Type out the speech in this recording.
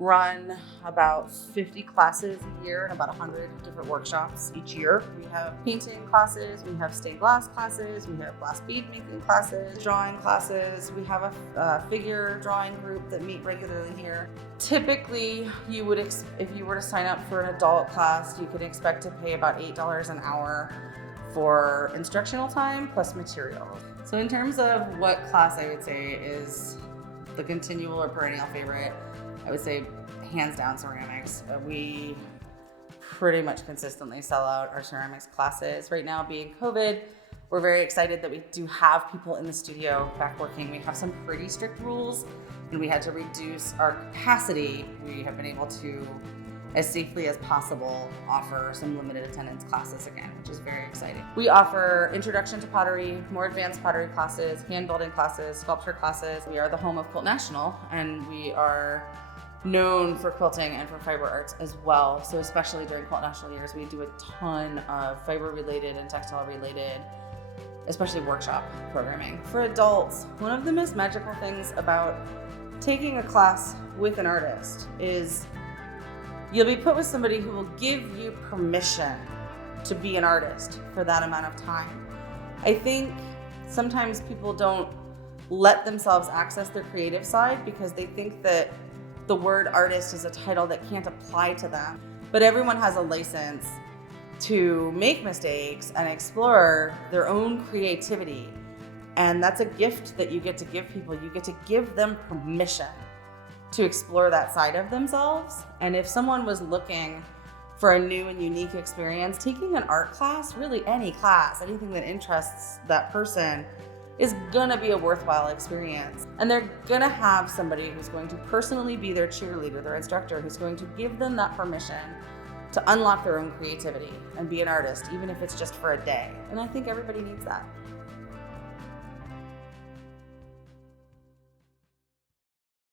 run about 50 classes a year and about 100 different workshops each year. We have painting classes, we have stained glass classes, we have glass bead making classes, drawing classes. We have a figure drawing group that meet regularly here. Typically, you would if you were to sign up for an adult class, you could expect to pay about $8 an hour for instructional time plus materials. So in terms of what class I would say is the continual or perennial favorite, I would say hands down ceramics. We pretty much consistently sell out our ceramics classes. Right now, being COVID, we're very excited that we do have people in the studio back working. We have some pretty strict rules, and we had to reduce our capacity. We have been able to, as safely as possible, offer some limited attendance classes again, which is very exciting. We offer introduction to pottery, more advanced pottery classes, hand building classes, sculpture classes. We are the home of Quilt National, and we are known for quilting and for fiber arts as well. So especially during Quilt National years, we do a ton of fiber related and textile related, especially workshop programming. For adults, one of the most magical things about taking a class with an artist is you'll be put with somebody who will give you permission to be an artist for that amount of time. I think sometimes people don't let themselves access their creative side because they think that the word artist is a title that can't apply to them. But everyone has a license to make mistakes and explore their own creativity. And that's a gift that you get to give people. You get to give them permission to explore that side of themselves. And if someone was looking for a new and unique experience, taking an art class, really any class, anything that interests that person, is gonna be a worthwhile experience. And they're gonna have somebody who's going to personally be their cheerleader, their instructor, who's going to give them that permission to unlock their own creativity and be an artist, even if it's just for a day. And I think everybody needs that.